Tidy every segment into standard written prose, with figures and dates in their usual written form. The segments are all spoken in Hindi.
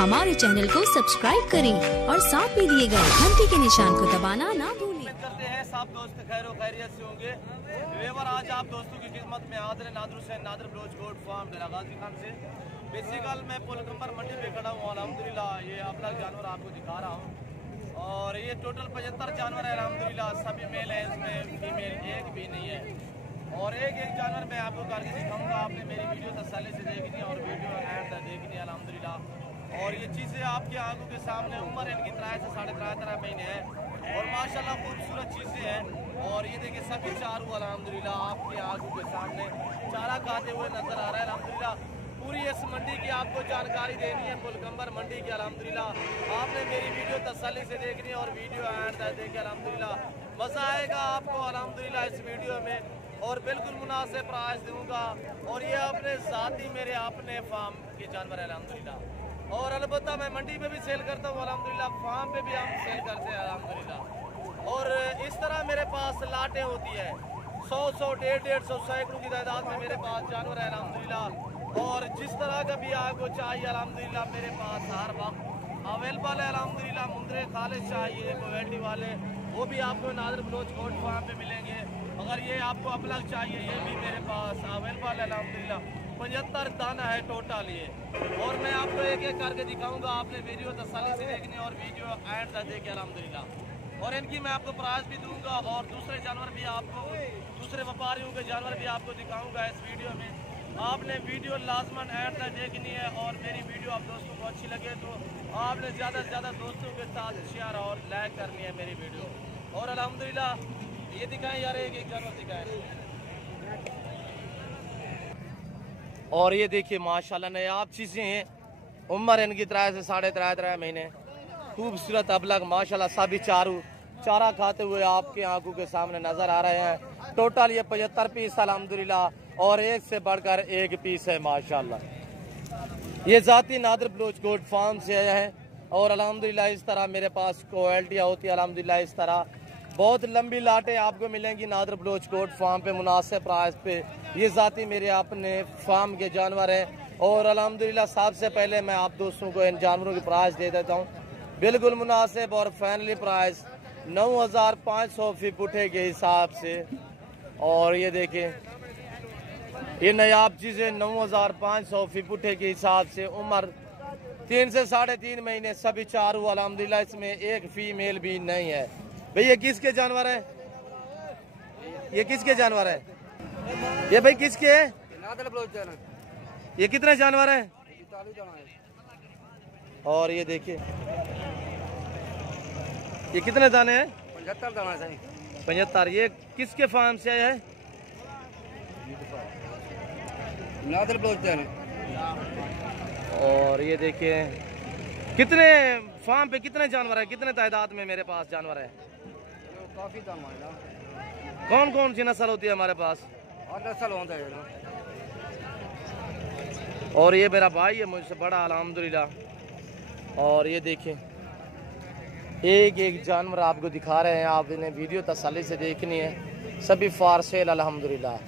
हमारे चैनल को सब्सक्राइब करें और साथ में दिए गए घंटी के निशान को दबाना ना भूलें। करते हैं सब दोस्त खैरियत से होंगे। वेवर आज आप दोस्तों की खिदमत में हाजिर है नादर हुसैन नादर ब्लोच गोट फार्म डेरा गाजी खान से। बेसिकल मैं पुलकम्बर मंडी पे खड़ा हूँ। अल्हम्दुलिल्लाह ये अपना जानवर आपको दिखा रहा हूँ और ये टोटल 75 जानवर है। अल्हम्दुलिल्लाह सभी मेल है, इसमें फीमेल एक भी नहीं है। और एक जानवर मैं आपको करके दिखाऊंगा। आपने मेरी वीडियो तसल्ली से देखनी और वीडियो एंड तक देखनी है अल्हम्दुलिल्लाह। और ये चीज़ें आपकी आंखों के सामने, उम्र इनकी 3 से 3.5 महीने है और माशाल्लाह खूबसूरत चीज़ें हैं। और ये देखिए सभी चारू अल्हम्दुलिल्लाह आपकी आंखों के सामने चारा खाते हुए नजर आ रहा है अल्हम्दुलिल्लाह। पूरी इस मंडी की आपको जानकारी देनी है, पुलकम्बर मंडी की अल्हम्दुलिल्लाह। आपने मेरी वीडियो तसल्ली से देखनी है और वीडियो एंड तक देखे अल्हम्दुलिल्लाह। मज़ा आएगा आपको अल्हम्दुलिल्लाह इस वीडियो में और बिल्कुल मुनासिब प्राइस दूंगा। और ये अपने ज़ाती मेरे अपने फार्म के जानवर है अल्हम्दुलिल्लाह। और अलबत्ता मैं मंडी पे भी सेल करता हूँ अल्हम्दुलिल्लाह, फार्म पे भी हम सेल करते हैं अल्हम्दुलिल्लाह। और इस तरह मेरे पास लाटें होती है 100, 150, सैकड़ों की तादाद में मेरे पास जानवर है अल्हम्दुलिल्लाह। और जिस तरह का भी आपको चाहिए अल्हम्दुलिल्लाह मेरे पास हर वक्त अवेलेबल है अल्हम्दुलिल्लाह। मुंदरे खालिद चाहिए क्वालिटी वाले वो भी आपको नादर ब्लोच गोट फार्म पे मिलेंगे। अगर ये आपको अपलग चाहिए ये भी मेरे पास अवेलेबल है अल्हम्दुलिल्लाह। 75 दाना है टोटल ये। और मैं आपको एक एक करके दिखाऊंगा। आपने वीडियो तसल्ली से देखनी और वीडियो एंड तक देखे अल्हम्दुलिल्लाह। और इनकी मैं आपको प्राइस भी दूंगा और दूसरे जानवर भी आपको, दूसरे व्यापारियों के जानवर भी आपको दिखाऊंगा इस वीडियो में। आपने वीडियो लाजमन एंड तक देखनी है और मेरी वीडियो आप दोस्तों को अच्छी लगे तो आपने ज़्यादा से ज़्यादा दोस्तों के साथ शेयर और लाइक करनी है मेरी वीडियो। और अल्हम्दुलिल्लाह ये दिखाएं यार, एक जानवर दिखाएं। और ये देखिए माशाल्लाह नायाब चीज़ें हैं। उम्र इनकी 3 से 3.5 महीने। खूबसूरत अबलग माशाल्लाह सभी चारा खाते हुए आपके आंखों के सामने नजर आ रहे हैं। टोटल ये 75 पीस अल्हम्दुलिल्लाह और एक से बढ़कर एक पीस है माशाल्लाह। ये जाती नादर ब्लोच गोट फार्म से आया है और अल्हम्दुलिल्लाह इस तरह मेरे पास क्वालिटियाँ होती है अल्हम्दुलिल्लाह। इस तरह बहुत लंबी लाटें आपको मिलेंगी नादर ब्लोच गोट फार्म पे मुनासिब प्राइस पे। ये जाती मेरे अपने फार्म के जानवर हैं और अल्हम्दुलिल्लाह सबसे पहले मैं आप दोस्तों को इन जानवरों की प्राइस दे देता हूँ बिल्कुल मुनासिब और फैनली प्राइस 9500 फी पुठे के हिसाब से। और ये देखें ये नायाब चीज़ें 9500 फी पुठे के हिसाब से। उम्र 3 से 3.5 महीने सभी चारू अल्हम्दुलिल्लाह। इसमें एक फीमेल भी नहीं है। भाई ये किसके जानवर है? ये किसके जानवर है? ये भाई किसके है? ये कितने जानवर है? और ये देखिए ये कितने दाने हैं? 75 दाना चाहिए। 75। ये किसके फार्म से आया है? नादर ब्लोच दाने। और ये देखिए कितने फार्म पे कितने जानवर है, कितने तादाद में मेरे पास जानवर है? काफी दाम है। कौन कौन सी नस्ल होती है हमारे पास? 8 नस्ल होता है। और ये मेरा भाई है मुझसे बड़ा अल्हम्दुलिल्लाह। और ये देखें एक एक जानवर आपको दिखा रहे हैं। आप इन्हें वीडियो तसल्ली से देखनी है। सभी फार सेल अल्हम्दुलिल्लाह।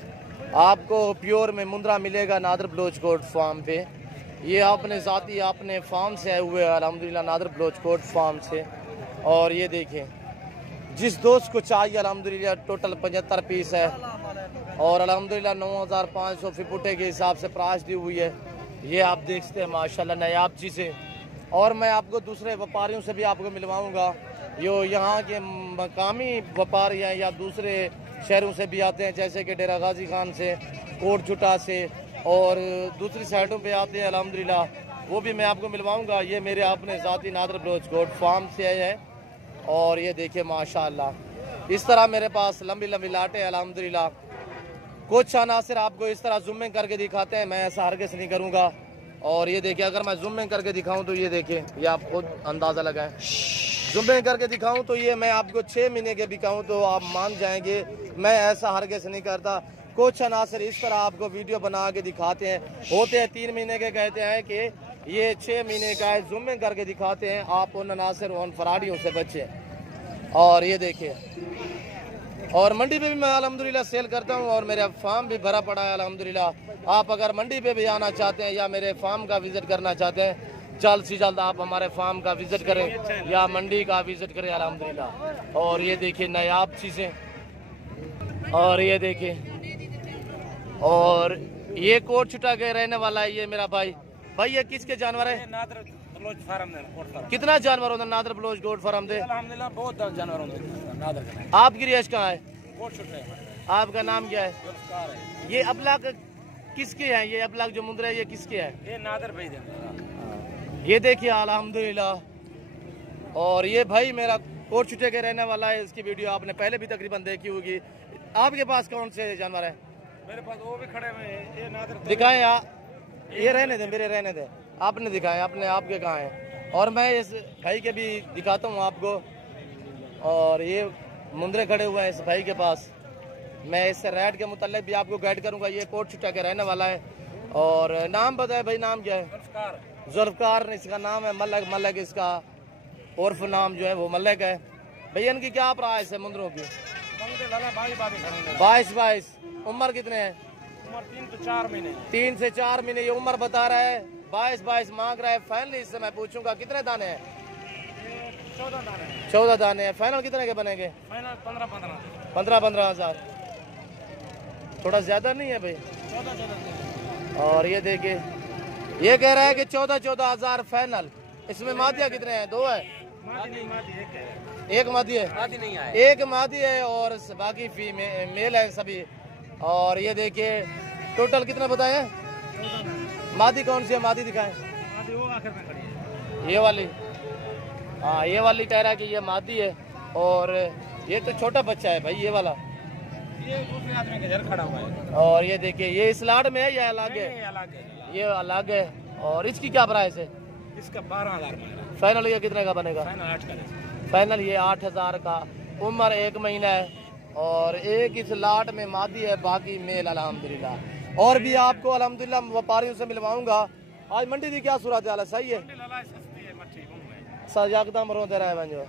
आपको प्योर में मुंद्रा मिलेगा नादर ब्लोच गोट फार्म पे। ये अपने ज़ाती अपने फार्म से आए हुए अल्हम्दुलिल्लाह नादर ब्लोच गोट फार्म से। और ये देखें जिस दोस्त को चाहिए अल्हम्दुलिल्लाह टोटल 75 पीस है और अल्हम्दुलिल्लाह 9500 फी पुठे के हिसाब से प्राइस दी हुई है। ये आप देखते हैं माशाल्लाह नायाब चीज़ें। और मैं आपको दूसरे व्यापारियों से भी आपको मिलवाऊंगा जो यहाँ के मकामी व्यापारी हैं या दूसरे शहरों से भी आते हैं, जैसे कि डेरा गाजी खान से, कोट चुटा से और दूसरी साइडों पे आते हैं अल्हम्दुलिल्लाह। वो भी मैं आपको मिलवाऊंगा। ये मेरे अपने ज़ाती नादर ब्लोच गोट फार्म से आए हैं। और ये देखिए माशाल्लाह इस तरह मेरे पास लंबी लंबी लाटें अल्हम्दुलिल्लाह। कुछ अनासर आपको इस तरह जूमिंग करके दिखाते हैं, मैं ऐसा हरगिज़ नहीं करूँगा। और ये देखिए अगर मैं जूमिंग करके दिखाऊं तो ये देखिए, ये आप खुद अंदाज़ा लगाएं। जूमिंग करके दिखाऊं तो ये मैं आपको 6 महीने के दिखाऊं तो आप मान जाएंगे मैं ऐसा हरगिज़ नहीं करता। कुछ अनासर इस तरह आपको वीडियो बना के दिखाते हैं, होते हैं 3 महीने के, कहते हैं कि ये 6 महीने का है, जूमिंग करके दिखाते हैं। आप उन अनासर उन फराडियों से बचें। और ये देखिए और मंडी पे भी मैं अल्हम्दुलिल्लाह सेल करता हूँ और मेरा फार्म भी भरा पड़ा है अल्हम्दुलिल्लाह। आप अगर मंडी पे भी आना चाहते हैं या मेरे फार्म का विजिट करना चाहते हैं जल्द से जल्द आप हमारे फार्म का विजिट करें या मंडी का विजिट करें अल्हम्दुलिल्लाह। और ये देखिए नायाब चीज़ें, और ये देखिए, और ये कोट छुटा के रहने वाला है ये मेरा भाई। भाई ये किसके जानवर है? नादर बलोच फार्म ने कोट फार्म। कितना जानवर होता है नादर बलोच गोट फार्म दे? अल्हम्दुलिल्लाह बहुत जानवर होते हैं नादर के। आपकी रिहाइश कहाँ है? कोट छुटे हैं। आपका नाम क्या है? जुल्फकार है। ये अबलाग किसके हैं? ये अबलाग जो मुंद्रा है ये किसके है? ये नादर भाई दे। ये देखिए अल्हम्दुलिल्लाह। और ये भाई मेरा कोट छुटे के रहने वाला है। इसकी वीडियो आपने पहले भी तकरीबन देखी होगी। आपके पास कौन से जानवर है? मेरे पास वो भी खड़े हुए हैं। ये नादर दिखाएं ये रहने दे, मेरे रहने दे, आपने दिखाएं अपने आपके कहाँ हैं। और मैं इस भाई के भी दिखाता हूँ आपको। और ये मुंद्रे खड़े हुए हैं इस भाई के पास। मैं इस रेड के मुताल्लिक भी आपको गाइड करूँगा। ये कोट छुटा के रहने वाला है। और नाम बताए भाई, नाम क्या है? जुल्फकार। जुल्फकार इसका नाम है। मलक, मलक इसका उर्फ नाम जो है वो मलक है। भैया इनकी क्या प्राइस है मुंद्रों की? 22। उम्र कितने है? उम्र 3 से 4 महीने। 3 से 4 महीने ये उम्र बता रहा है। 22 मांग रहा है। फाइनल इससे मैं पूछूंगा कितने दाने हैं? 14 दाने हैं। फाइनल कितने के बनेंगे? फाइनल 15-15 हज़ार। थोड़ा ज्यादा नहीं है भाई? 14 और ये देखिए, ये कह रहा है कि 14 हज़ार फाइनल। इसमें मादिया कितने हैं? 2 है। एक मादी है, एक मादी है और बाकी मेल है सभी। और ये देखिए टोटल कितना बताए? मादी कौन सी है? मादी दिखाएं। वो आखिर में खड़ी है। ये वाली, हाँ ये वाली कह रहा है कि ये मादी है। और ये तो छोटा बच्चा है भाई ये वाला। ये दूसरे आदमी के घर खड़ा हुआ है। और ये देखिए ये इस लाड में है या अलग है? ये अलग है। ये अलग है। और इसकी क्या प्राइस है? इसका 12,000 फाइनल ये कितने का बनेगा? फाइनल 8 का। फाइनल ये 8 हज़ार का। उम्र 1 महीना है। और एक इस लाट में मादी है, बाकी मेल अल्हम्दुलिल्लाह। और भी आपको अल्हम्दुलिल्लाह व्यापारियों से मिलवाऊंगा। आज मंडी की क्या सूरत हाल है? सही है? सजाकदम रोते रहे बंजो।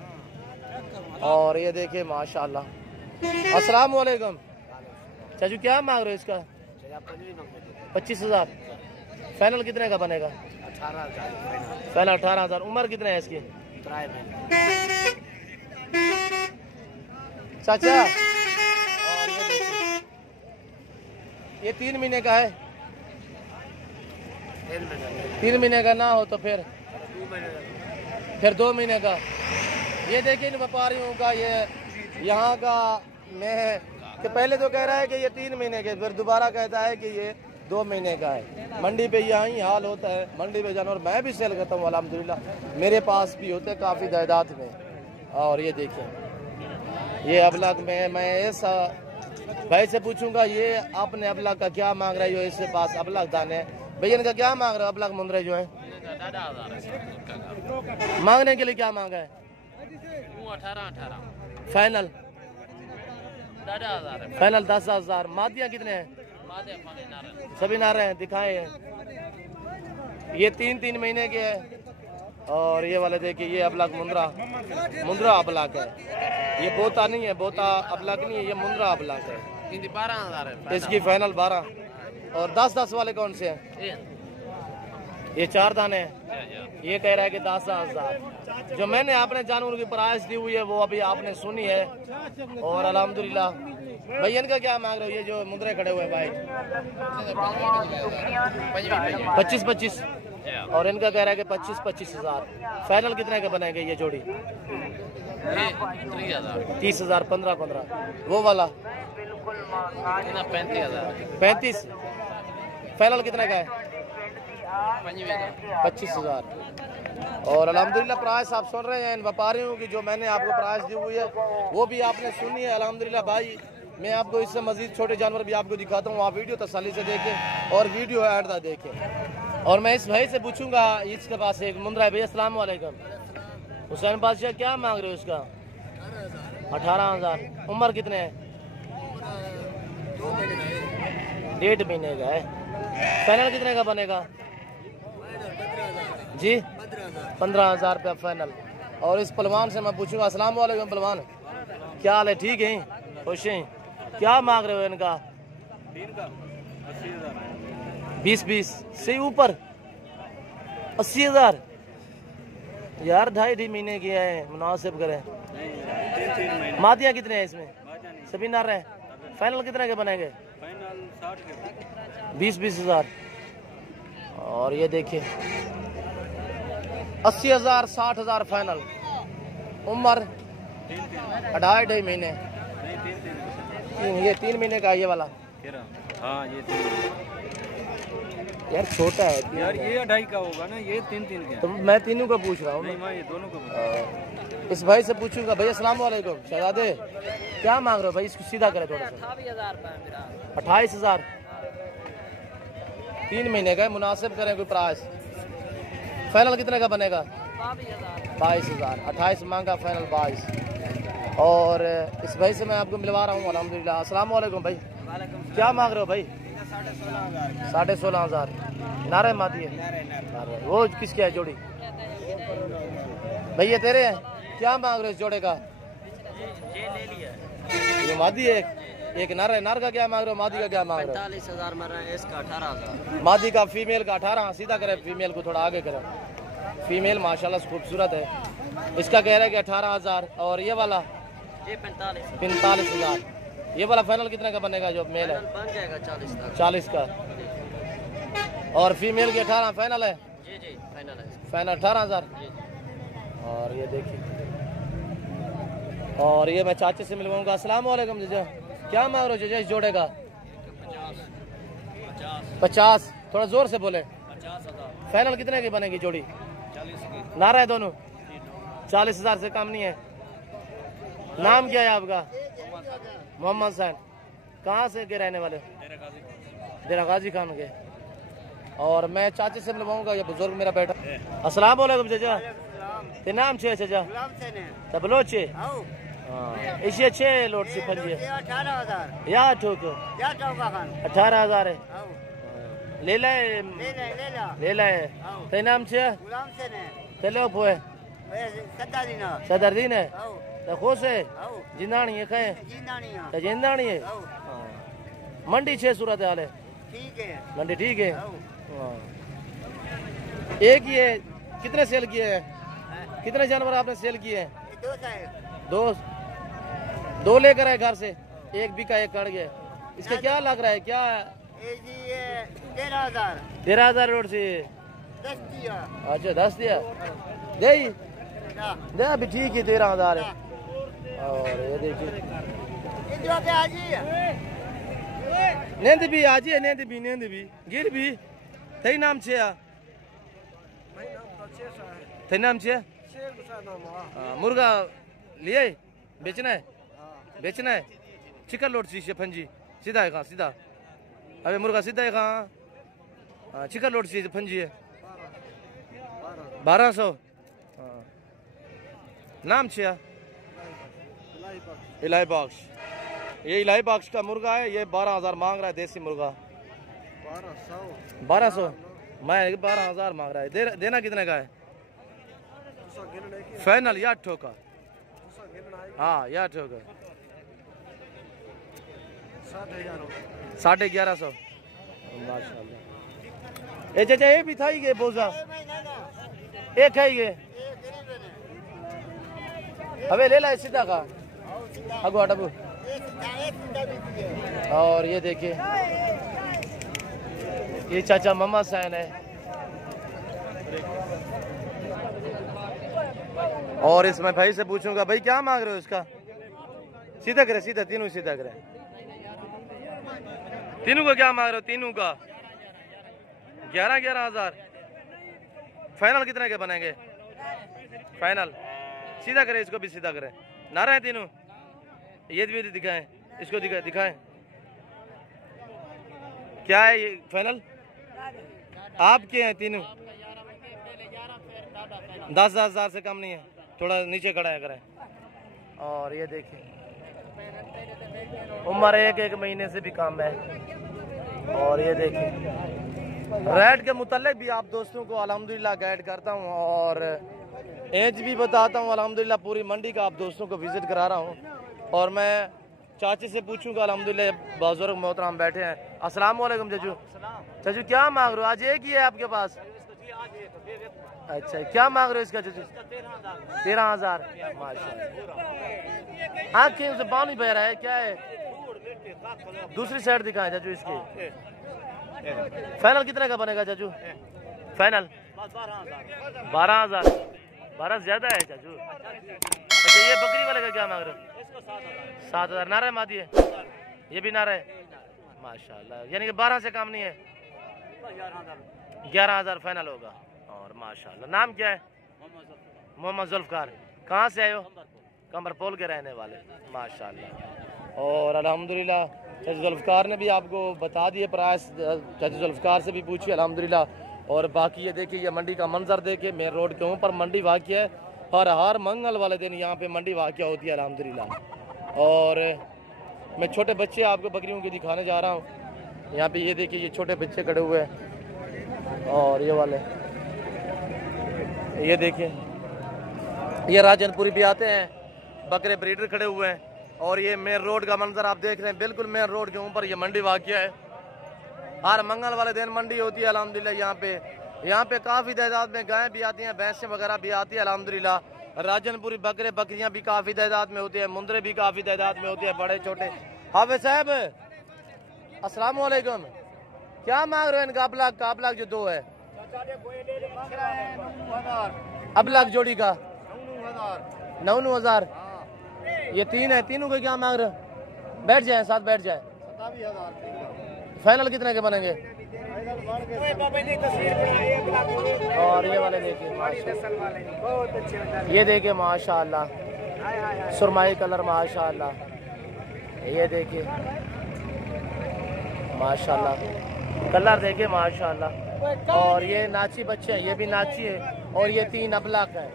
और ये देखिए माशाल्लाह। अस्सलाम वालेकुम चाचू, क्या मांग रहे हो इसका? 25,000। फाइनल कितने का बनेगा? 18,000। फाइनल 18,000। उम्र कितने है इसकी? चाचा और ये देखिए, ये 3 महीने का है। 3 महीने का ना हो तो फिर 2 महीने का। ये देखिए इन व्यापारियों का, ये यहाँ का मैं कि पहले तो कह रहा है कि ये 3 महीने के, फिर दोबारा कहता है कि ये 2 महीने का है। मंडी पे यही हाल होता है। मंडी पे जानवर मैं भी सेल करता हूँ अल्हम्दुलिल्लाह। मेरे पास भी होते हैं काफ़ी तादाद में। और ये देखिए ये अबलग में मैं ऐसा भाई से पूछूंगा ये आपने अबलग का क्या मांग रहे हो? इसके पास अबलग दाने भैया इनका क्या मांग रहे हो? अबलग मुंद्रे जो है मांगने के लिए क्या मांगा है? 18 फाइनल 10,000। मादियाँ कितने हैं? सभी नारे हैं, दिखाए हैं। ये 3 महीने के है। और ये वाले देखिए ये अबलग मुंद्रा अबलग है। ये बोता नहीं है, बोता अबलग नहीं है, ये मुंद्रा अबलग है। 12,000 है। इसकी फाइनल 12। और 10 वाले कौन से हैं? ये 4 दाने हैं। ये कह रहा है कि 10,000। जो मैंने अपने जानवर की प्राइस दी हुई है वो अभी आपने सुनी है। और अल्हम्दुलिल्लाह भैया इनका क्या मांग रहे हो? ये जो मुंद्रे खड़े हुए भाई 25। और इनका कह रहा है कि 25 हज़ार। फाइनल कितने का बनाएंगे ये जोड़ी? 30,000। 15। वो वाला 35। फाइनल कितने का है? 25,000। और अल्हम्दुलिल्लाह प्राइस आप सुन रहे हैं इन व्यापारियों की, जो मैंने आपको प्राइस दी हुई है वो भी आपने सुनी है अल्हम्दुलिल्लाह। भाई मैं आपको इससे मजीद छोटे जानवर भी आपको दिखाता हूँ। आप वीडियो तसल्ली से देखें और वीडियो ऐड तक देखें। और मैं इस भाई से पूछूंगा, इसके पास एक मुंद्रा है। भैया अस्सलाम वालेकुम। हुसैन बादशाह क्या मांग रहे हो इसका? 18,000। उम्र कितने है? 1.5 महीने का है। फाइनल कितने का बनेगा जी? 15,000 रुपया फाइनल। और इस पहलवान से मैं पूछूंगा, अस्सलाम वालेकुम पहलवान, क्या हाल है? ठीक है, खुश हैं? क्या मांग रहे हो इनका? 20 से ऊपर 80,000। यार 2.5 महीने की है, मुनासिब करें। मादियाँ कितने हैं इसमें? सभी नार हैं। फाइनल कितने के बनेंगे? फाइनल 60 के 20-20 हज़ार। और ये देखिए 80 हज़ार 60 हज़ार फाइनल। उम्र 2.5 महीने। ये 3 महीने का ये वाला। हाँ ये यार छोटा है यार, ये 2.5 का होगा ना, ये 3 का। तो मैं तीनों का पूछ रहा हूँ। नहीं मैं ये दोनों को इस भाई से पूछूंगा। भैया अस्सलाम वालेकुम। शहजादे क्या मांग रहे हो भाई? इसको सीधा करे थोड़ा सा। 28 हज़ार 3 महीने का है, मुनासिब करें कोई प्राइस। फाइनल कितने का बनेगा? 22 हज़ार। 28 मांगा, फाइनल 22। और इस भाई से मैं आपको मिलवा रहा हूँ अल्हम्दुलिल्लाह। अस्सलाम वालेकुम भाई। क्या मांग रहे हो भाई? 16.5 हज़ार। नारे मादी है। वो किसके है जोड़ी? भैया तेरे हैं। क्या मांग रहे हो इस जोड़े का? ये मादी है। एक नर है। नर का क्या मांग रहे हो? मादी का क्या मांग रहे हो? 45 हज़ार मर रहे हैं, इसका 18 हज़ार। मादी का फीमेल का 18। सीधा करे, फीमेल को थोड़ा आगे करे। फीमेल माशाल्लाह खूबसूरत है। इसका कह रहा है कि 18 हज़ार। और ये वाला ये 45 हज़ार। ये वाला फाइनल कितने का बनेगा जो मेल है? बन जाएगा 40 तक। 40 का। और फीमेल की 18 फाइनल है। जी फाइनल है। फाइनल 18 हज़ार। और ये देखिए, और ये मैं चाचे से मिलवाऊंगा। अस्सलाम वालेकुम जीजा। क्या मांग रहे हो जीजा इस जोड़े का? 50। थोड़ा जोर से बोले। 50 हज़ार। फाइनल कितने की बनेगी जोड़ी? 40 की। नारा है दोनों। 40 हज़ार से कम नहीं है। नाम क्या है आपका? मोहम्मद सैन। कहाँ से के रहने वाले? डेरा गाजी खान के। और मैं चाचे से मिलवाऊंगा, ये बुजुर्ग मेरा बेटा। अस्सलाम वालेकुम चाचा। ते नाम छे चाचा? तो बलोचे। हाँ इसी अच्छे लोट से फंजिए। 18 हज़ार। या ठोको 18 हज़ार है। ले ले ते नाम छे? ते लो पोए सदरदीन है। तो खुश है। जिंदानी है कहे तो जिंदानी है। मंडी 6 सूरत हाल है। ठीक है। मंडी ठीक है। हाँ। एक ही है। कितने सेल किए हैं? कितने जानवर आपने सेल किए हैं? 2 2 लेकर आए घर से। एक बिका एक कट गया। इसका क्या लग रहा है? क्या 13 हज़ार रोड से? अच्छा 10 दिया। दे अभी ठीक है 13 हज़ार है। और ये देखिए नींद भी आज है। नींद भी गिर भी थे नाम छे। थे नाम छे। मुर्गा लिए बेचना है। चिकन लोट सी फंजी सीधा है कहाँ? सीधा अबे मुर्गा सीधा है कहाँ? चिकन लोट सी फंजी है 1200। नाम छे इलाही बख्श। ये इलाही बख्श का मुर्गा है। ये 12 हज़ार मांग रहा है। देसी मुर्गा 1200। मैं 12 हज़ार मांग रहा है। देना कितने का है? फाइनल या ठोका? हाँ या ठोका 1150। माशाल्लाह। ए चाचा ये भी था ही गे बोझा एक है गे। अबे ले ला सीधा का अगो अटबू। और ये देखिए ये चाचा मोहम्मद सैन है। और इसमें भाई से पूछूंगा भाई क्या मांग रहे हो इसका? सीधा करे सीधा। तीनों सीधा करे। तीनों का क्या मांग रहे हो? तीनों का 11 हज़ार। फाइनल कितने के बनेंगे? फाइनल सीधा करे। इसको भी सीधा करे। नारा है तीनों। ये भी दिखाएं। इसको दिखाएं क्या है ये? फाइनल आपके हैं तीनों। 10 हज़ार से कम नहीं है। थोड़ा नीचे खड़ा है करें। और ये देखिए उम्र 1 महीने से भी कम है। और ये देखिए रेट के मुतालिक भी आप दोस्तों को अल्हम्दुलिल्लाह गाइड करता हूँ। और एज भी बताता हूँ अल्हम्दुलिल्लाह। पूरी मंडी का आप दोस्तों को विजिट करा रहा हूँ। और मैं चाचे से पूछूंगा अल्हम्दुलिल्लाह। बुजुर्ग मोहतरम बैठे हैं। अस्सलाम वालेकुम चाचू। चाचू क्या मांग रहे हो? आज एक ही है आपके पास? अच्छा, क्या मांग रहे हो इसका चाचू? 13,000। माशाल्लाह। आँखें से पानी बह रहा है, क्या है? दूसरी साइड दिखाएं चाचू इसकी। फाइनल कितने का बनेगा चाचू? फाइनल 12,000। 12 ज्यादा है चाचू। अच्छा, ये बकरी वाले का क्या मांग रहे हो? 7,000। नारा है मादी है? ये भी नारा है? माशाल्लाह, यानी कि 12 से काम नहीं है। 11,000 फाइनल होगा। और माशाल्लाह, नाम क्या है? मोहम्मद जुल्फकार। कहाँ से आए हो? कंबरपोल के रहने वाले। माशाल्लाह। और अल्हम्दुलिल्लाह चाचा जुल्फकार ने भी आपको बता दिए प्राइस। चाचा जुल्फकार से भी पूछिए अल्हम्दुलिल्लाह। और बाकी ये देखिए, ये मंडी का मंजर देखिए, मेन रोड के ऊपर मंडी वाक़या है। हर मंगल वाले दिन यहाँ पे मंडी वाक़या होती है अल्हम्दुलिल्लाह। और मैं छोटे बच्चे आपको बकरियों के दिखाने जा रहा हूँ। यहाँ पे ये देखिए, ये छोटे बच्चे खड़े हुए हैं। और ये वाले ये देखिए, ये राजनपुरी भी आते हैं, बकरे ब्रीडर खड़े हुए हैं। और ये मेन रोड का मंजर आप देख रहे हैं, बिल्कुल मेन रोड के ऊपर ये मंडी वाक़या है। हर मंगल वाले दिन मंडी होती है अल्हम्दुलिल्लाह। यहाँ पे काफ़ी तादाद में गायें भी आती हैं, भैंसें वगैरह भी आती है अल्हम्दुलिल्लाह। राजनपुरी बकरे बकरियाँ भी काफ़ी तादाद में होती है, मुंदरे भी काफ़ी तादाद में होती है, बड़े छोटे। हाफिज साहब अस्सलाम वालेकुम, क्या मांग रहे हो इनका? अबलाग जो 2 है, अबलाग जोड़ी का 9,000। ये 3 है, तीनों को क्या मांग रहे हो? बैठ जाए, साथ बैठ जाए। फाइनल कितने के बनेंगे? और ये वाले देखिए, ये देखिए माशाल्लाह, सुरमाई कलर माशाल्लाह। ये देखिए माशाल्लाह, कलर देखिए माशाल्लाह। और ये नाची बच्चे हैं, ये भी नाची है। और ये 3 अबलाक है।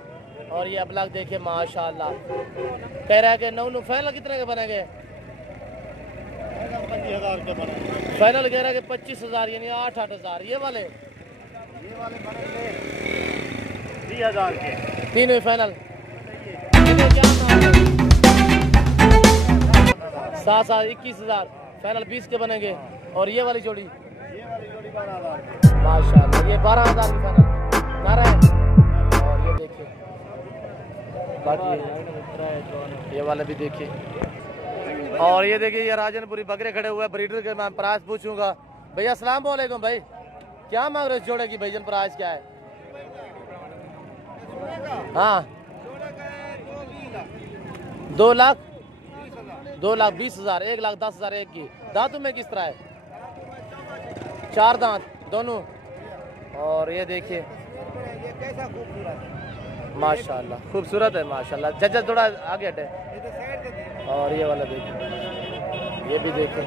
और ये अबलाक देखिए माशाल्लाह। कह रहा है कि 9 फाइनल कितने के बनेंगे? फाइनल कह रहा है कि 25,000 यानी 8,000। ये वाले बनेंगे 20,000 के। 3 फाइनल 7,000 21,000 फाइनल 20 के बनेंगे। और ये वाली जोड़ी माशाल्लाह, ये 12,000 की फाइनल नारा है। और ये देखिए बाकी ये वाले भी देखिए। और ये देखिए, ये राजनपुरी बकरे खड़े हुए हैं ब्रीडर के। मैं प्राइस पूछूंगा। भैया अस्सलाम वालेकुम भाई, क्या मांग रहे हो जोड़े की? भैया प्राइस क्या है? हाँ 2,20,000 1,10,000 एक की। दांतों में किस तरह है? 4 दांत दोनों। और ये देखिए माशाल्लाह, खूबसूरत है माशाल्लाह। जज थोड़ा आगे हटे। और ये वाला देखिए, ये भी देखिए।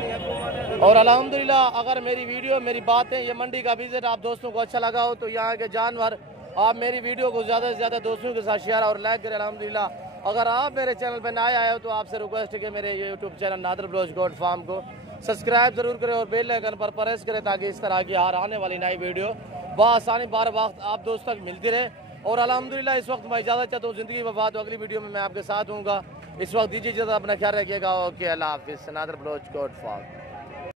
और अल्हम्दुलिल्लाह, अगर मेरी वीडियो, मेरी बातें, ये मंडी का विजिट आप दोस्तों को अच्छा लगा हो तो यहाँ के जानवर आप मेरी वीडियो को ज़्यादा से ज़्यादा दोस्तों के साथ शेयर और लाइक करें अल्हम्दुलिल्लाह। अगर आप मेरे चैनल पर नए आए हो तो आपसे रिक्वेस्ट है कि मेरे YouTube channel Nadir Baloch goat farm को सब्सक्राइब जरूर करें और बेल आइकन पर प्रेस करें, ताकि इस तरह की हर आने वाली नई वीडियो बआसानी बार वक्त आप दोस्तों तक मिलती रहे। और अल्हम्दुलिल्लाह इस वक्त मैं इजाज़त चाहता हूँ, ज़िंदगी वफात। अगली वीडियो में मैं आपके साथ हूँगा। इस वक्त दीजिए इजाज़त, अपना ख्याल रखिएगा। ओके, अल्लाह हाफिज़। Nadir Baloch goat farm.